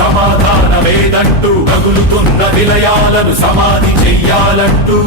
సమాధానమేదంటూ తగులుతున్న నిలయాలను సమాధి చెయ్యాలంటూ.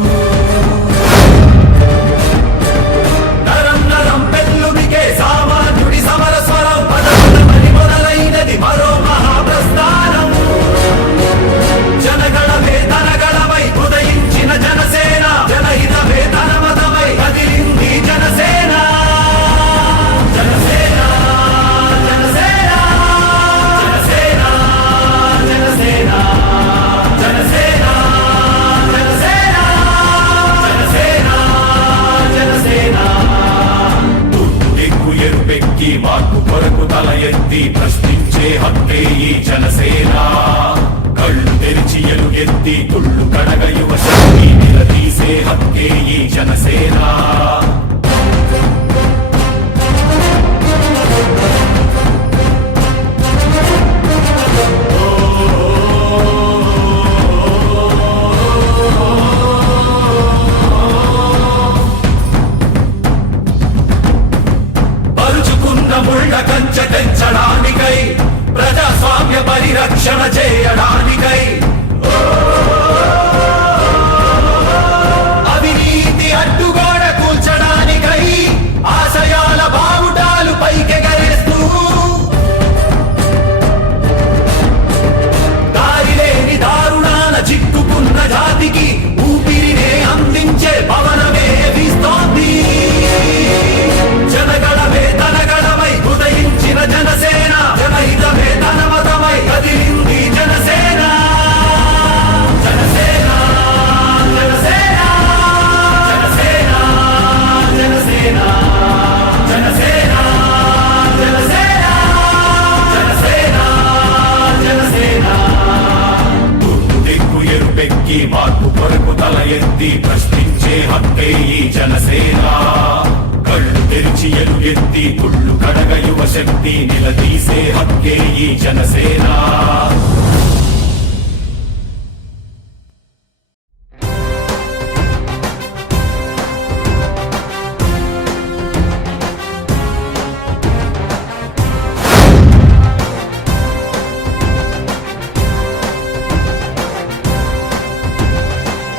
ఎరుపెక్కి మార్పు కొరకు తల ఎత్తి ప్రశ్నించే హక్కే ఈ జనసేన. కళ్ళు తెరిచి ఎలుగెత్తి కుళ్ళు కడగ యువ శక్తి నిలదీసే హక్కే ఈ జనసేన.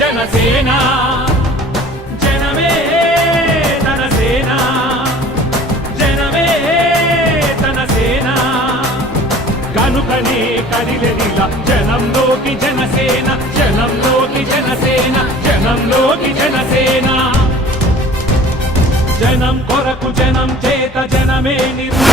జనసేన జనమే తన సేన జనమే తన సేన కనుకనే కదిలెదిలా జనంలోకి జనసేన జనంలోకి జనసేన జనంలోకి జనసేన. జనం కొరకు జనం చేత జనమే నిర్మించిన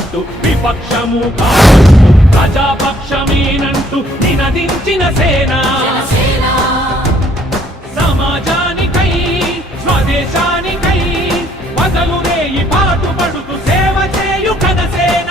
కావద్దు విపక్షము కావద్దు ప్రజాపక్షమేనంటూ నినదించిన సేన. సమాజానికై స్వదేశానికై వదలు రేయి పాటుపడుతూ సేవ చేయు కనసేన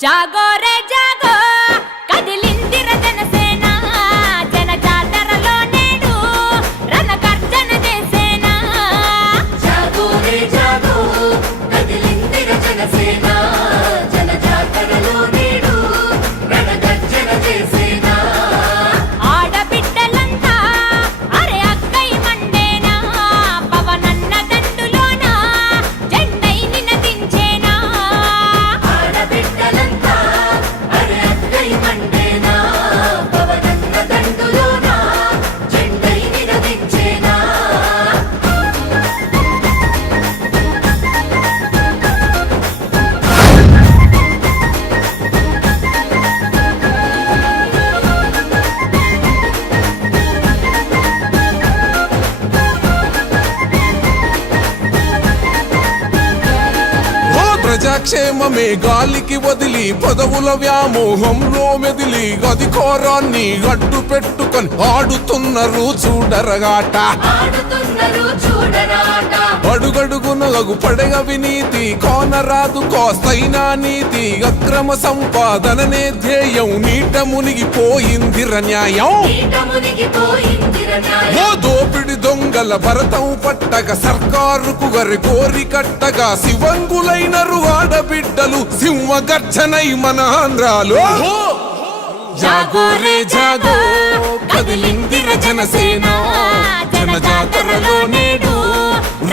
জাগরে తానే గాలికి వదిలి పదవుల వ్యామోహంలో మెదిలి గదికోరాన్ని గడ్డు పెట్టుకొని ఆడుతున్నారు చూడరగాట. ఆడుతున్నారు అడుగడుగునలగు పడగ వినీతి కోనరాదు కోస్తైనా నీతి అక్రమ సంపాదననే ధ్యేయం నీట మునిగిపోయిందిర న్యాయం. దోపిడి దొంగల భరతం పట్టక సర్కారుకు గరి కోరి కట్టగా శివంగులైనరు ఆడబిడ్డలు సింహ గర్జనై మన ఆంధ్రాలు. జాగోరే జాగో కదిలిందిర జనసేన. జనజాతరలోనే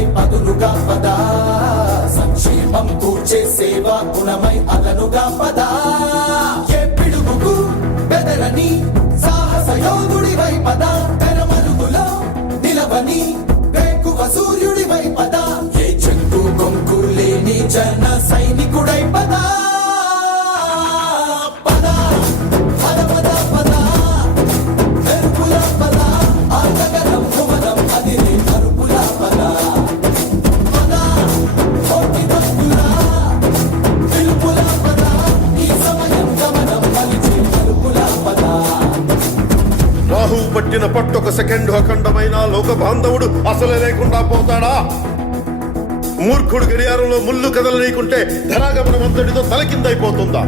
గుణమై పదులుగా పదా సంక్షేమం కూర్చే సేవా గుణమై అదనుగా పదా లోక బాంధవుడు అసలు లేకుండా పోతాడా? మూర్ఖుడు గడియారంలో ముళ్ళు కదలనీయకుంటే ధరాగమనం అంతటితో తలకిందైపోతుందా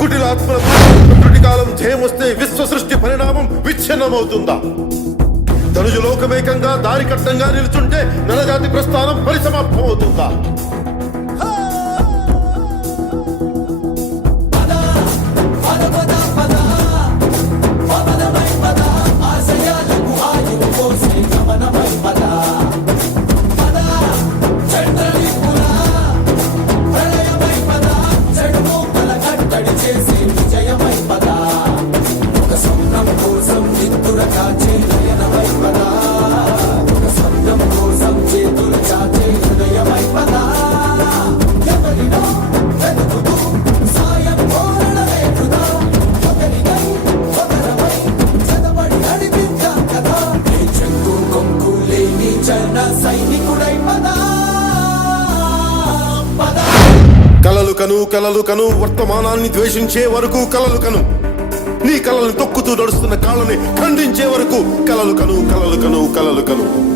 కుటిలాత్మల కాలం జయమొస్తే విశ్వ సృష్టి పరిణామం విచ్ఛిన్నమవుతుందా? ధనుజు లోకమేకంగా దారికట్టంగా నిలుచుంటే నలజాతి ప్రస్థానం పరిసమాప్తమవుతుందా? కలలు కను. వర్తమానాన్ని ద్వేషించే వరకు కలలు కను. నీ కలలు తొక్కుతూ నడుస్తున్న కాళ్ళని ఖండించే వరకు కలలు కను కలలు కను కలలు కను.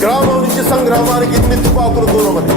గ్రామం నుంచి సంగ్రామానికి ఎన్ని తుపాకులు దూరమని.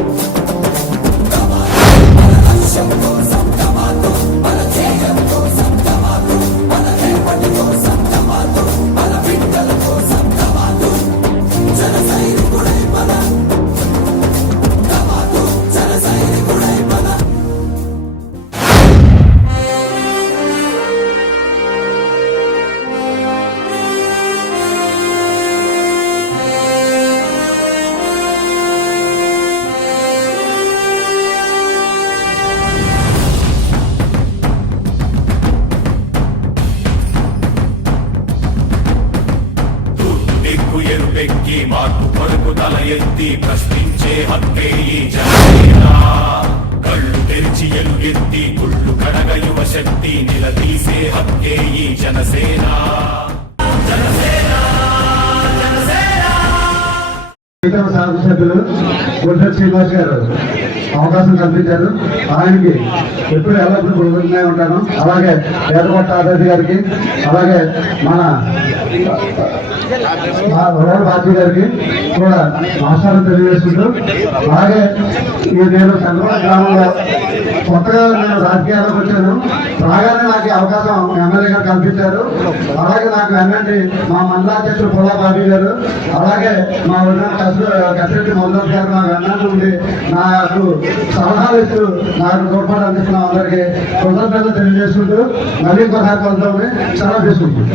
ఉంది ప్రశ్నించే హక్కే ఈ జనసేనా. కళ్ళు తెరిచి ఎలుగెత్తి గుళ్ళు కడగ యువ శక్తి నిలదీసే హక్కే ఈ జనసేన. జనసేన! ప్రీతం సభ్యులు గుంటూరు శ్రీనివాస్ గారు అవకాశం కల్పించారు. ఆయనకి ఎప్పుడు ఎల్లప్పుడూ కృతజ్ఞతగా ఉంటాను. అలాగే పేదపట్ట ఆదర్శి గారికి అలాగే మన మా రోడ్ బాజీ గారికి కూడా నమస్కారం తెలియజేస్తుంటూ అలాగే ఈ నేను సంగమ గ్రామంలో కొత్తగా నేను రాజకీయాలకు వచ్చాను. రాగానే నాకు అవకాశం ఎమ్మెల్యే గారు కల్పించారు. అలాగే నాకు ఎమ్మెల్యే మా మండలాధ్యక్షుడు పుల్లా బాబీ గారు అలాగే మా ఉన్న కసిరెడ్డి మొదలెట్ గారు నాకు వెన్నంటి ఉండి నాకు సలహాలు ఇస్తూ నాకు తోడ్పాటు అందిస్తున్నాం అందరికీ కృతజ్ఞతలు తెలియజేసుకుంటూ మళ్ళీ ఇంకోసారి కలుద్దామని సెలవు తీసుకుంటున్నాను.